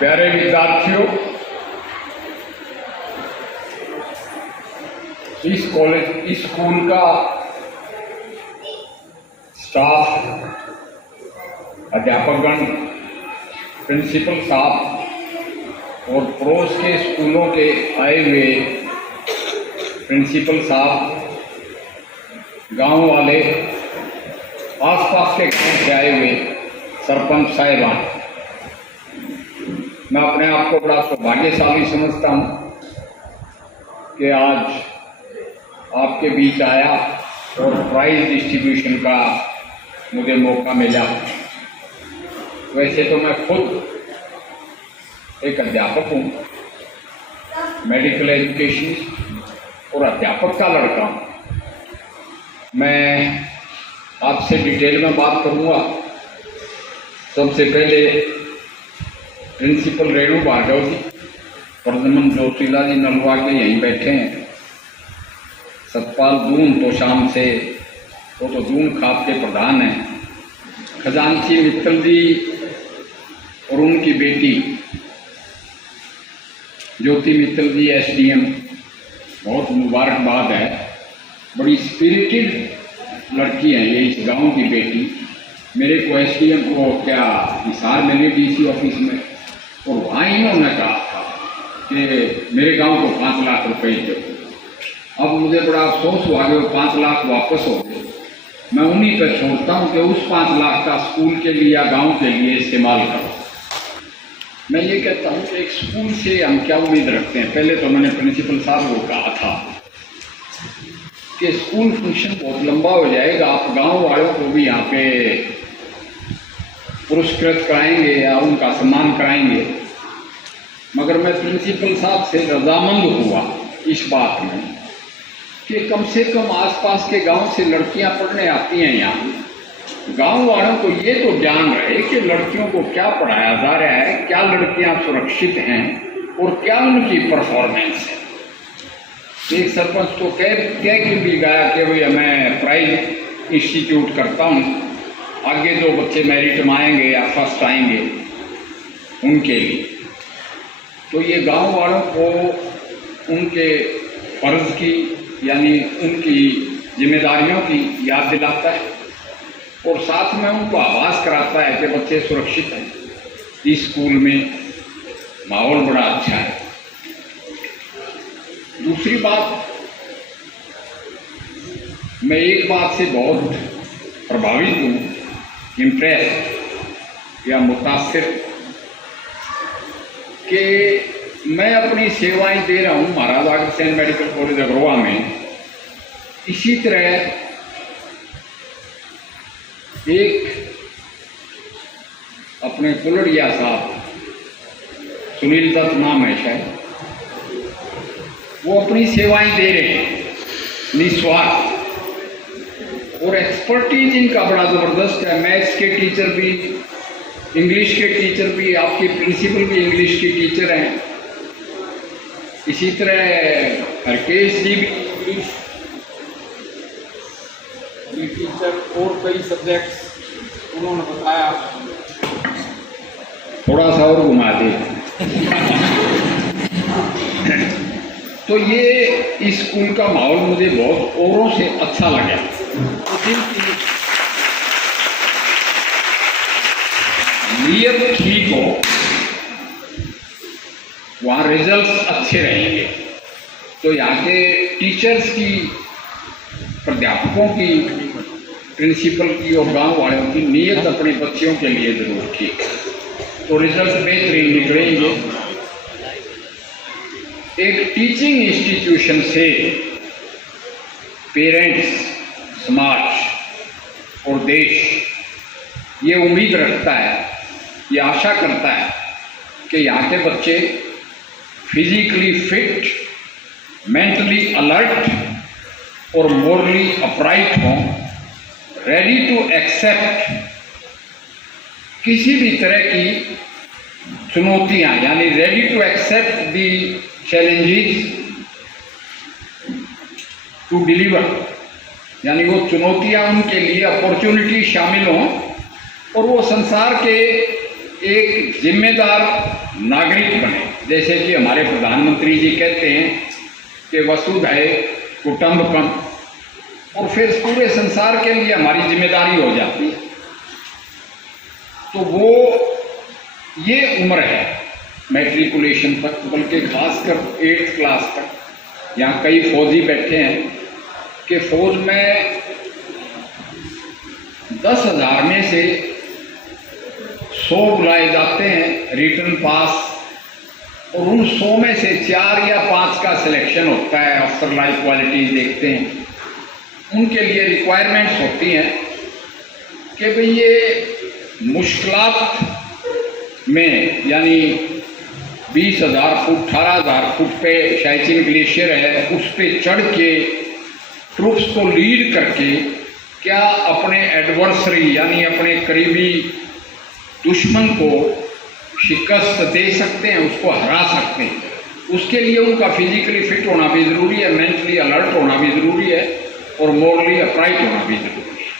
प्यारे विद्यार्थियों, इस स्कूल का स्टाफ, अध्यापकगण, प्रिंसिपल साहब और पड़ोस के स्कूलों के आए हुए प्रिंसिपल साहब, गांव वाले, आसपास के गांव से आए हुए सरपंच साहिबान, मैं अपने आप को बड़ा सौभाग्यशाली समझता हूँ कि आज आपके बीच आया और प्राइज डिस्ट्रीब्यूशन का मुझे मौका मिला। वैसे तो मैं खुद एक अध्यापक हूँ, मेडिकल एजुकेशन और अध्यापक का लड़का हूँ। मैं आपसे डिटेल में बात करूँगा। सबसे पहले प्रिंसिपल रेणु भार्गव जी, प्रद्युमन जोशीला जी नलवा के यहीं बैठे हैं। सतपाल दून तो शाम से, वो तो दून खाप के प्रधान हैं। खजांची मित्तल जी और उनकी बेटी ज्योति मित्तल जी एसडीएम, बहुत मुबारकबाद है। बड़ी स्पिरिटेड लड़की है ये, इस गांव की बेटी। मेरे को एसडीएम को क्या हिसार मिले डीसी ऑफिस में, और वहाँ इन्होंने कहा था कि मेरे गांव को 5 लाख रुपए दो। अब मुझे बड़ा अफसोस हुआ कि वो 5 लाख वापस हो गए। मैं उन्हीं पर छोड़ता हूँ कि उस 5 लाख का स्कूल के लिए या गांव के लिए इस्तेमाल करो। मैं ये कहता हूँ कि एक स्कूल से हम क्या उम्मीद रखते हैं। पहले तो मैंने प्रिंसिपल साहब को कहा था कि स्कूल फंक्शन बहुत लंबा हो जाएगा, आप गांव वालों को भी यहाँ पे पुरस्कृत कराएंगे या उनका सम्मान कराएंगे। मगर मैं प्रिंसिपल साहब से रजामंद हुआ इस बात में कि कम से कम आसपास के गांव से लड़कियां पढ़ने आती हैं यहाँ, गांव वालों को ये तो ज्ञान रहे कि लड़कियों को क्या पढ़ाया जा रहा है, क्या लड़कियां सुरक्षित हैं और क्या उनकी परफॉर्मेंस है। एक सरपंच तो कह के भी गया कि भाई मैं प्राइज इंस्टीट्यूट करता हूँ, आगे जो बच्चे मेरिट में आएंगे या फर्स्ट आएंगे उनके लिए। तो ये गांव वालों को उनके फर्ज की यानी उनकी जिम्मेदारियों की याद दिलाता है और साथ में उनको आभास कराता है कि बच्चे सुरक्षित हैं। इस स्कूल में माहौल बड़ा अच्छा है। दूसरी बात, मैं एक बात से बहुत प्रभावित हूँ, इम्प्रेस या मुतासिर, कि मैं अपनी सेवाएं दे रहा हूँ महाराज अग्रसेन मेडिकल कॉलेज अग्रवा में। इसी तरह एक अपने कुलड़िया साहब, सुनील दत्त नाम है शायद, वो अपनी सेवाएं दे रहे हैं निस्वार्थ, और एक्सपर्टीज इनका बड़ा ज़बरदस्त है। मैथ्स के टीचर भी, इंग्लिश के टीचर भी, आपकी प्रिंसिपल भी इंग्लिश की टीचर हैं। इसी तरह हरकेश जी भी इंग्लिश टीचर और कई सब्जेक्ट्स उन्होंने बताया। थोड़ा सा और घुमा दे। तो ये इस स्कूल का माहौल मुझे बहुत औरों से अच्छा लगा। नियत ठीक हो, वहाँ रिजल्ट्स अच्छे रहेंगे। तो यहाँ के टीचर्स की, प्राध्यापकों की, प्रिंसिपल की और गांव वालों की नियत अपने बच्चों के लिए जरूर ठीक, तो रिजल्ट बेहतरीन निकलेंगे। एक टीचिंग इंस्टीट्यूशन से पेरेंट्स, समाज और देश ये उम्मीद रखता है, ये आशा करता है कि यहाँ के बच्चे फिजिकली फिट, मेंटली अलर्ट और मोरली अपराइट हों, रेडी टू एक्सेप्ट किसी भी तरह की चुनौतियाँ, यानी ready to accept the challenges to deliver, यानी वो चुनौतियाँ उनके लिए अपॉर्चुनिटी शामिल हों और वो संसार के एक जिम्मेदार नागरिक बने। जैसे कि हमारे प्रधानमंत्री जी कहते हैं कि वसुधैव कुटुंबकम, और फिर पूरे संसार के लिए हमारी जिम्मेदारी हो जाती है। तो वो ये उम्र है मैट्रिकुलेशन तक, बल्कि खासकर 8th क्लास तक। यहाँ कई फौजी बैठे हैं कि फौज में 10,000 में से 100 बुलाए जाते हैं रिटर्न पास, और उन 100 में से 4 या 5 का सिलेक्शन होता है। अफसर लाइफ क्वालिटीज देखते हैं, उनके लिए रिक्वायरमेंट्स होती हैं कि भाई ये मुश्किलात में, यानी 20,000 फुट 18,000 फुट पे शायचिन ग्लेशियर है, उस पे चढ़ के ट्रूप्स को लीड करके क्या अपने एडवर्सरी यानी अपने करीबी दुश्मन को शिकस्त दे सकते हैं, उसको हरा सकते हैं। उसके लिए उनका फिजिकली फिट होना भी ज़रूरी है, मेंटली अलर्ट होना भी ज़रूरी है, और मॉरली अपराइट होना भी ज़रूरी है।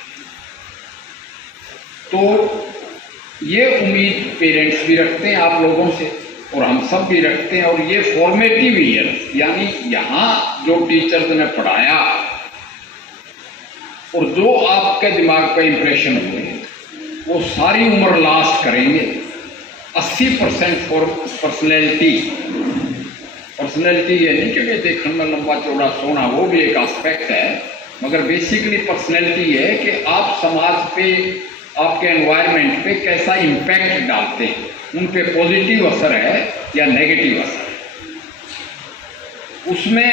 तो ये उम्मीद पेरेंट्स भी रखते हैं आप लोगों से, और हम सब भी रखते हैं। और ये फॉर्मेटिव ईयर, यानी यहाँ जो टीचर्स ने पढ़ाया और जो आपके दिमाग पे इम्प्रेशन हुए वो सारी उम्र लास्ट करेंगे। 80% फॉर पर्सनैलिटी। पर्सनैलिटी ये नहीं कि देखने में लंबा चौड़ा सोना, वो भी एक एस्पेक्ट है, मगर बेसिकली पर्सनैलिटी है कि आप समाज पे, आपके एनवायरनमेंट पे कैसा इम्पैक्ट डालते हैं, उन पे पॉजिटिव असर है या नेगेटिव असर है। उसमें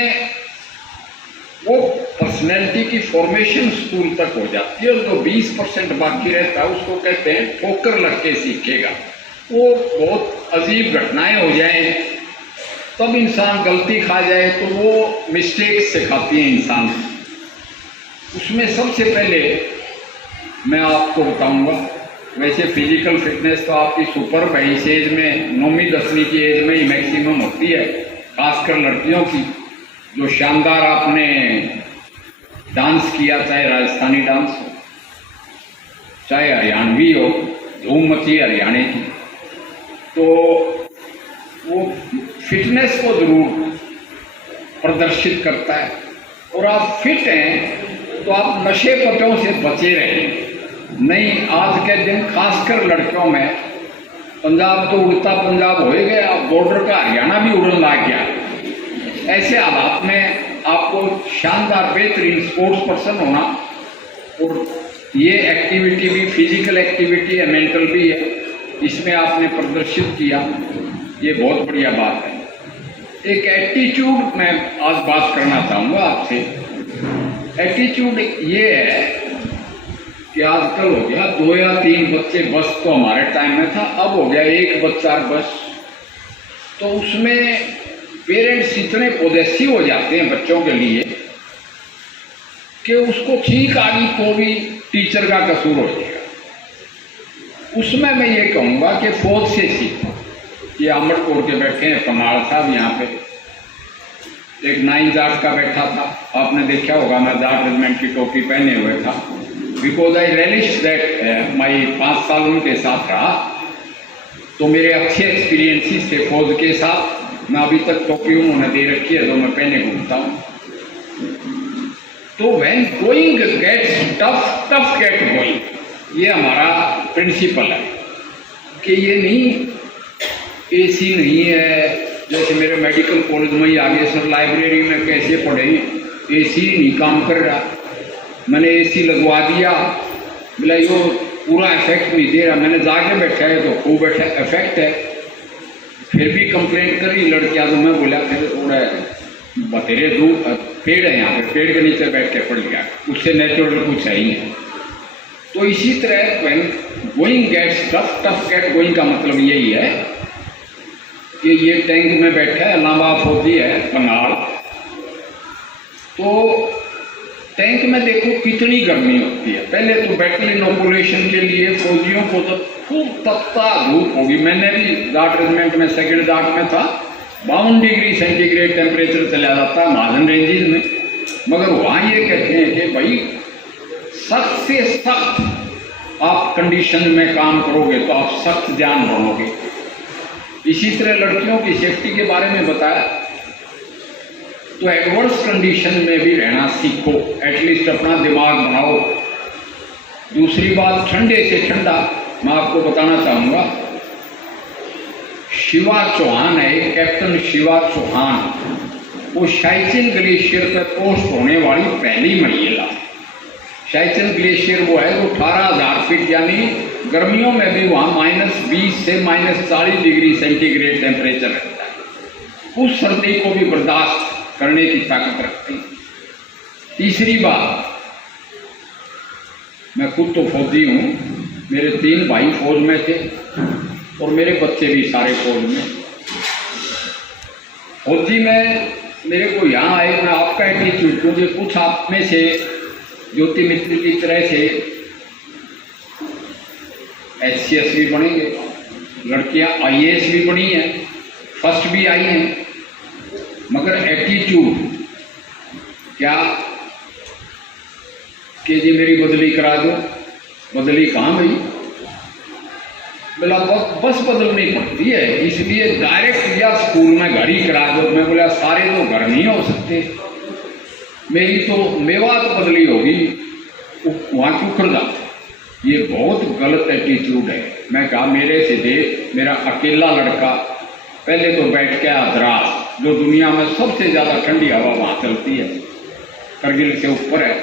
वो पर्सनैलिटी की फॉर्मेशन स्कूल तक हो जाती है, और जो 20% बाकी रहता है उसको कहते हैं ठोकर लग के सीखेगा। वो बहुत अजीब घटनाएं हो जाएं, तब इंसान गलती खा जाए तो वो मिस्टेक सिखाती हैं इंसान। उसमें सबसे पहले मैं आपको बताऊंगा, वैसे फिजिकल फिटनेस तो आपकी सुपर है, इस एज में 9वीं 10वीं की एज में ही मैक्सिमम होती है, खासकर लड़कियों की। जो शानदार आपने डांस किया, चाहे राजस्थानी डांस हो चाहे हरियाणवी हो, धूम मची हरियाणे की, तो वो फिटनेस को जरूर प्रदर्शित करता है। और आप फिट हैं तो आप नशे पतों से बचे रहें। नहीं, आज के दिन खासकर लड़कियों में, पंजाब तो उड़ता पंजाब हो गया, अब बॉर्डर का हरियाणा भी उड़न लग गया। ऐसे हालात में आपको शानदार बेहतरीन स्पोर्ट्स पर्सन होना, और ये एक्टिविटी भी फिजिकल एक्टिविटी है, मेंटल भी है, इसमें आपने प्रदर्शित किया, ये बहुत बढ़िया बात है। एक एटीट्यूड मैं आज बात करना चाहूँगा आपसे। एटीट्यूड ये है कि आजकल हो गया 2 या 3 बच्चे बस, तो हमारे टाइम में था, अब हो गया 1 बच्चा बस। तो उसमें पेरेंट्स इतने पॉजेसिव हो जाते हैं बच्चों के लिए कि उसको ठीक आगे तो भी टीचर का कसूर हो जाएगा। उसमें मैं ये कहूँगा कि फौज से सीखो। ये अमरकोट के बैठे हैं पनाड़ साहब, यहाँ पे एक 9 जाट का बैठा था, आपने देखा होगा, मैं जाट रेजिमेंट की टोपी पहने हुए था, बिकॉज आई रेलिश दैट मैं 5 साल उनके साथ रहा, तो मेरे अच्छे एक्सपीरियंसेस थे फौज के साथ। मैं अभी तक टोपी उन्होंने दे रखी है, तो मैं पहने घूमता हूँ। तो when going gets tough, tough get going, ये हमारा प्रिंसिपल है कि ये नहीं एसी नहीं है। जैसे मेरे मेडिकल कॉलेज में ही आगे सर लाइब्रेरी में कैसे पढ़ेंगे, एसी नहीं काम कर रहा, मैंने एसी लगवा दिया, बोला यो पूरा इफेक्ट नहीं दे रहा, मैंने जाके बैठा है तो खूब इफेक्ट है, फिर भी कंप्लेंट करी लड़कियां। तो मैं बोला फिर थोड़ा बतेरे दूर पेड़ है, यहाँ पे पेड़ के नीचे बैठ के पढ़ लिया, उससे नेचुरल कुछ है ही नहीं। तो इसी तरह going gets tough, tough get going का मतलब यही है कि ये टैंक में बैठा है, लांबा फौजी है बंगाल, तो टैंक में देखो कितनी गर्मी होती है। पहले तो बैटल इनोकुलेशन के लिए फौजियों को तो खूब तपता धूप होगी। मैंने भी जाट रेजिमेंट में 2nd जाट में था, 52 डिग्री सेंटीग्रेड टेम्परेचर चला जाता है महाजन रेंजेस में, मगर वहाँ ये कहते हैं कि भाई सख्त से सख्त आप कंडीशन में काम करोगे तो आप सख्त जान बनोगे। इसी तरह लड़कियों की सेफ्टी के बारे में बताया। तो एडवर्स कंडीशन में भी रहना सीखो, एटलीस्ट अपना दिमाग बनाओ। दूसरी बात, ठंडे से ठंडा मैं आपको बताना चाहूँगा, शिवा चौहान है, कैप्टन शिवा चौहान, वो शाइचिन ग्लेशियर पर पोस्ट होने वाली पहली महिला। शाइचिन ग्लेशियर वो है वो 18,000 फीट, यानी गर्मियों में भी वहाँ -20 से -40 डिग्री सेंटीग्रेड टेम्परेचर रहता है। उस सर्दी को भी बर्दाश्त करने की ताकत रखती। तीसरी बात, मैं खुद तो फौजी हूँ, मेरे 3 भाई फौज में थे और मेरे बच्चे भी सारे फौज में। फौजी में मेरे को यहाँ आए, मैं आपका एटीट्यूड, मुझे कुछ आप में से ज्योति मित्र की तरह से HCS भी बनेंगे, लड़कियाँ IAS भी बनी हैं, फर्स्ट भी आई हैं, मगर एटीट्यूड क्या कि जी मेरी बदली करा दो। बदली कहाँ भाई, बोला बस बदलनी पड़ती है, इसलिए डायरेक्ट या स्कूल में घर ही करा दो। मैं बोला सारे तो घर नहीं हो सकते, मेरी तो मेवात बदली होगी वहाँ टुकड़ा। ये बहुत गलत एटीट्यूड है। मैं कहा मेरे से दे, मेरा अकेला लड़का, पहले तो बैठ के द्रास, जो दुनिया में सबसे ज़्यादा ठंडी हवा वहाँ चलती है, करगिल से ऊपर है,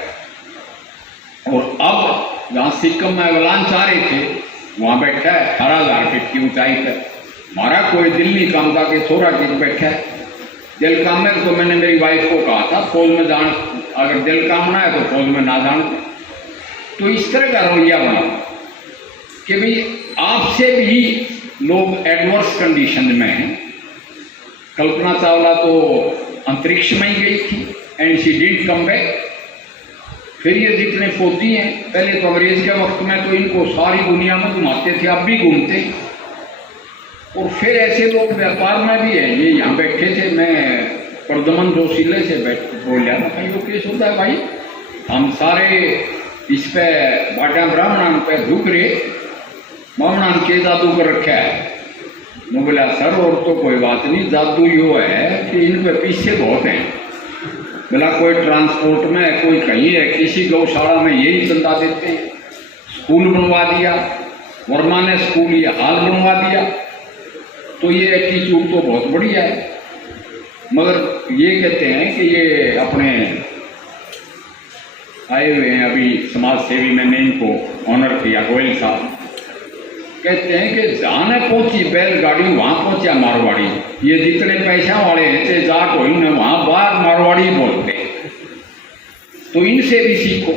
और अब जहाँ सिक्किम में एवलांच आ रहे थे वहाँ बैठा है 18,000 फीट की ऊंचाई पर। हमारा कोई दिल नहीं काम था कि छोरा के बैठा है। दिल काम में तो मैंने मेरी वाइफ को कहा था फौज में जान, अगर दिल कामना है तो फौज में ना जानते। तो इस तरह का रवैया बना कि भाई आपसे भी लोग एडवर्स कंडीशन में हैं। कल्पना चावला तो अंतरिक्ष में ही गई थी and she didn't come back. फिर ये जितने फौजी हैं, पहले तो अंग्रेज के वक्त में तो इनको सारी दुनिया में घुमाते थे, अब भी घूमते। और फिर ऐसे लोग व्यापार में भी है, ये यहाँ बैठे थे, मैं प्रदमन जोशीले से बोलिया था भाई वो केस होता है भाई, हम सारे इस पे बाटा ब्राह्मणान पे झुक रहे, ब्राह्मणान के जादू कर रखा है। मैं बोला सर और तो कोई बात नहीं, जादू यो है कि इन पे पीछे बहुत हैं। बोला कोई ट्रांसपोर्ट में, कोई कहीं है, किसी गौशाला में यही चंदा देते हैं। स्कूल बनवा दिया, वर्मा ने स्कूल ये हाल बनवा दिया। तो ये एटीट्यूड तो बहुत बढ़िया है, मगर ये कहते हैं कि ये अपने आए हुए हैं अभी समाज सेवी, मैंने इनको ऑनर किया, गोयल साहब कहते हैं कि जहाँ पहुंची बैलगाड़ी वहाँ पहुंचा मारवाड़ी। ये जितने पैसा वाले हैं थे जाट हो, इन्हें वहाँ बाहर मारवाड़ी बोलते हैं। तो इनसे भी सीखो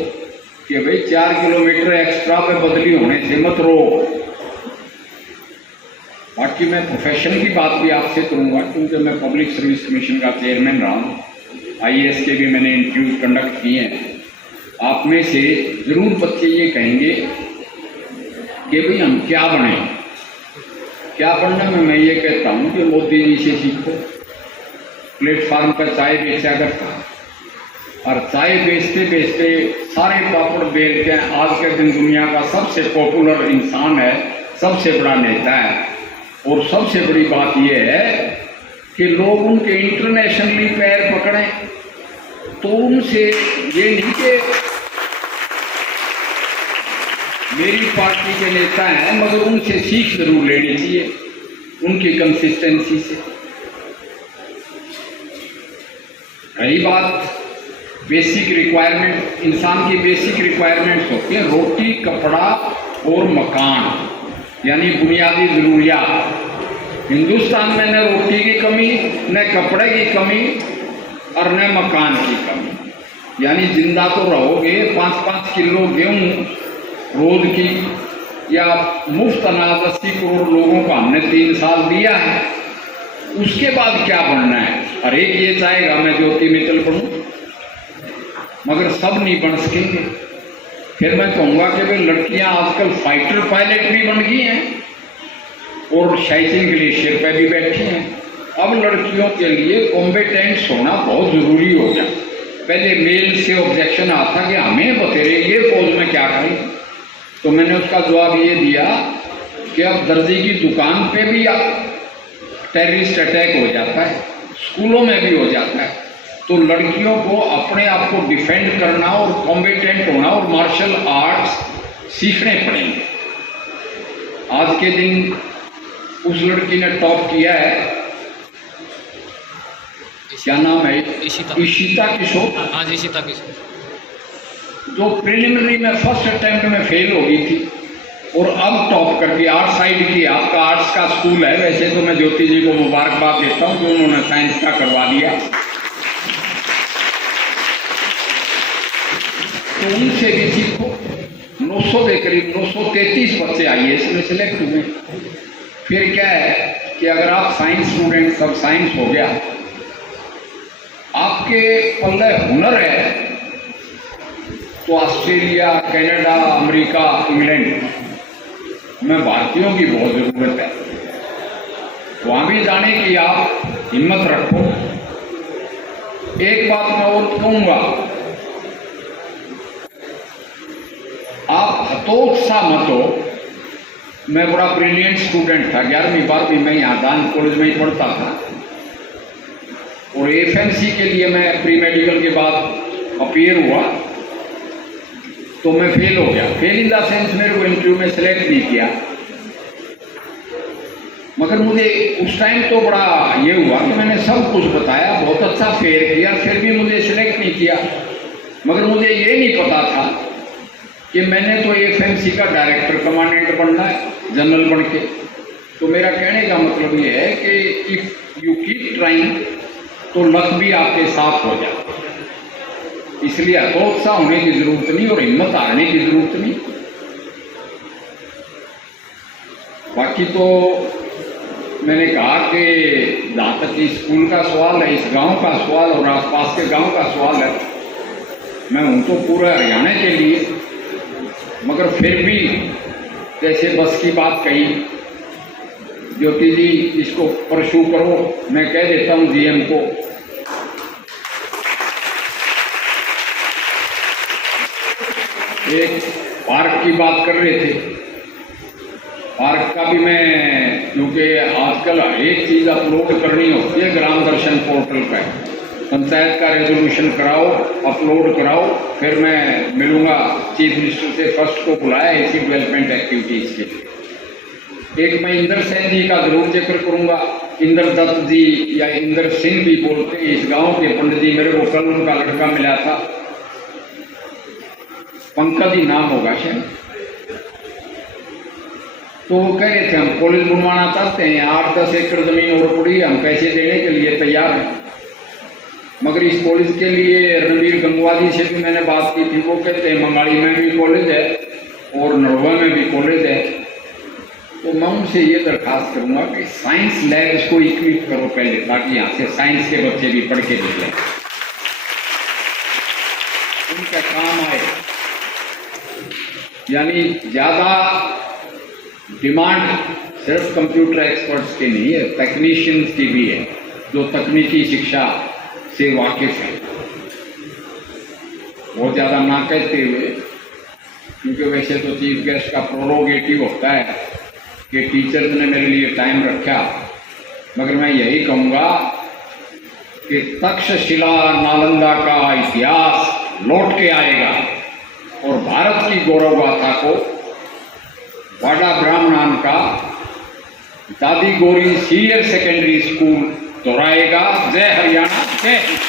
कि भाई 4 किलोमीटर एक्स्ट्रा पे बदली होने से मत रो। बाकी मैं प्रोफेशन की बात भी आपसे करूँगा, क्योंकि मैं पब्लिक सर्विस कमीशन का चेयरमैन रहा हूँ, IAS के भी मैंने इंटरव्यू कंडक्ट किए हैं। आप में से जरूर बच्चे ये कहेंगे कि भाई हम क्या बने। क्या बनना में मैं ये कहता हूँ कि मोदी जी से सीखो। प्लेटफार्म पर चाय बेचा करता और चाय बेचते बेचते सारे पापड़ बेचते हैं। आज के दिन दुनिया का सबसे पॉपुलर इंसान है, सबसे बड़ा नेता है। और सबसे बड़ी बात यह है कि लोग उनके इंटरनेशनली पैर पकड़ें, तो उनसे ये नहीं कि मेरी पार्टी के नेता हैं, मगर उनसे सीख जरूर लेनी चाहिए, उनकी कंसिस्टेंसी से। रही बात बेसिक रिक्वायरमेंट, इंसान की बेसिक रिक्वायरमेंट्स होती हैं रोटी, कपड़ा और मकान, यानी बुनियादी जरूरियात। हिंदुस्तान में न रोटी की कमी, न कपड़े की कमी और न मकान की कमी। यानी जिंदा तो रहोगे, 5-5 किलो गेहूँ रोज की या मुफ्त अनाज 80 करोड़ लोगों को हमने 3 साल दिया है। उसके बाद क्या बनना है? हर एक ये चाहेगा मैं ज्योति मित्तल बनूं, मगर सब नहीं बन सकेंगे। फिर मैं कहूँगा कि भाई लड़कियां आजकल फाइटर पायलट भी बन गई हैं और शाइचिन ग्लेशियर पर भी बैठी हैं। अब लड़कियों के लिए कॉम्बेटेंट्स होना बहुत ज़रूरी हो गया। पहले मेल से ऑब्जेक्शन आता कि हमें बतेरे ये फौज में क्या करें, तो मैंने उसका जवाब ये दिया कि अब दर्जी की दुकान पे भी टेररिस्ट अटैक हो जाता है, स्कूलों में भी हो जाता है। तो लड़कियों को अपने आप को डिफेंड करना और कॉम्बिटेंट होना और मार्शल आर्ट्स सीखने पड़ेंगे। आज के दिन उस लड़की ने टॉप किया है, क्या नाम है, इशिता किशोर। हाँ जी, इशिता किशोर, जो प्रिलिमिनरी में फर्स्ट अटेम्प्ट में फेल हो गई थी और अब टॉप करके आर्ट साइड की, आपका आर्ट्स का स्कूल है। वैसे तो मैं ज्योति जी को मुबारकबाद देता हूँ जो उन्होंने साइंस का करवा दिया। तो उनसे भी सीखो। 900 के करीब 933 बच्चे IAS में सिलेक्ट हुए। फिर क्या है कि अगर आप साइंस स्टूडेंट, सब साइंस हो गया, आपके पल्ले हुनर है, तो ऑस्ट्रेलिया, कनाडा, अमेरिका, इंग्लैंड में भारतीयों की बहुत ज़रूरत है। वहाँ भी जाने की आप हिम्मत रखो। एक बात मैं और कहूँगा, आप हतोत्साह मत हो। मैं बड़ा ब्रिलियंट स्टूडेंट था, 11वीं 12वीं में यहाँ दान कॉलेज में ही पढ़ता था और FMC के लिए मैं प्री मेडिकल के बाद अपीयर हुआ तो मैं फेल हो गया। फेल इन द सेंस मेरे को इंटरव्यू में सिलेक्ट नहीं किया, मगर मुझे उस टाइम तो बड़ा ये हुआ कि मैंने सब कुछ बताया, बहुत अच्छा फेयर किया, फिर भी मुझे सिलेक्ट नहीं किया। मगर मुझे ये नहीं पता था कि मैंने तो FMC का डायरेक्टर कमांडेंट बनना है, जनरल बन के। तो मेरा कहने का मतलब ये है कि इफ यू कीप ट्राइंग तो लक भी आपके साथ हो जाता है। इसलिए हतोत्साह होने की जरूरत नहीं और हिम्मत हारने की जरूरत नहीं। बाकी तो मैंने कहा कि जहाँ तक इस स्कूल का सवाल है, इस गांव का सवाल और आसपास के गांव का सवाल है, मैं हूँ तो पूरा हरियाणा के लिए, मगर फिर भी जैसे बस की बात कही ज्योति जी, इसको परसू करो। मैं कह देता हूँ GM को, एक पार्क की बात कर रहे थे, पार्क का भी मैं, क्योंकि आजकल एक चीज़ अपलोड करनी होती है ग्राम दर्शन पोर्टल पर, पंचायत का रेजोल्यूशन कराओ, अपलोड कराओ, फिर मैं मिलूंगा चीफ मिनिस्टर से। फर्स्ट को बुलाया ऐसी डेवलपमेंट एक्टिविटीज़ के लिए। एक मैं इंदर सेन जी का जरूर जिक्र करूंगा। इंदर दत्त जी या इंदर सिंह भी बोलते हैं, इस गांव के पंडित जी, मेरे को कल उनका लड़का मिला था, पंकज ही नाम होगा शायद। तो वो कह रहे थे हम कॉलेज बनवाना चाहते हैं, 8-10 एकड़ जमीन और पड़ी, हम पैसे देने के लिए तैयार हैं। मगर इस कॉलेज के लिए रणवीर गंगवा जी से भी मैंने बात की थी। वो कहते हैं मंगाड़ी में भी कॉलेज है और नड़वा में भी कॉलेज है। तो मैं उनसे ये दरखास्त करूंगा कि साइंस लैब्स को इक्विप करो पहले, ताकि यहाँ से साइंस के बच्चे भी पढ़ के निकलें, उनका काम आए। यानी ज़्यादा डिमांड सिर्फ कंप्यूटर एक्सपर्ट्स की नहीं है, टेक्नीशियंस की भी है, जो तकनीकी शिक्षा से वाकिफ है। बहुत ज़्यादा ना कहते हुए, क्योंकि वैसे तो चीफ गेस्ट का प्रोरोगेटिव होता है कि टीचर्स ने मेरे लिए टाइम रखा, मगर मैं यही कहूँगा कि तक्षशिला नालंदा का इतिहास लौट के आएगा और भारत की गौरव गाथा को वाडा ब्राह्मणान का दादी गौरी सीनियर सेकेंडरी स्कूल दोहराएगा। जय हरियाणा, जय हिंद।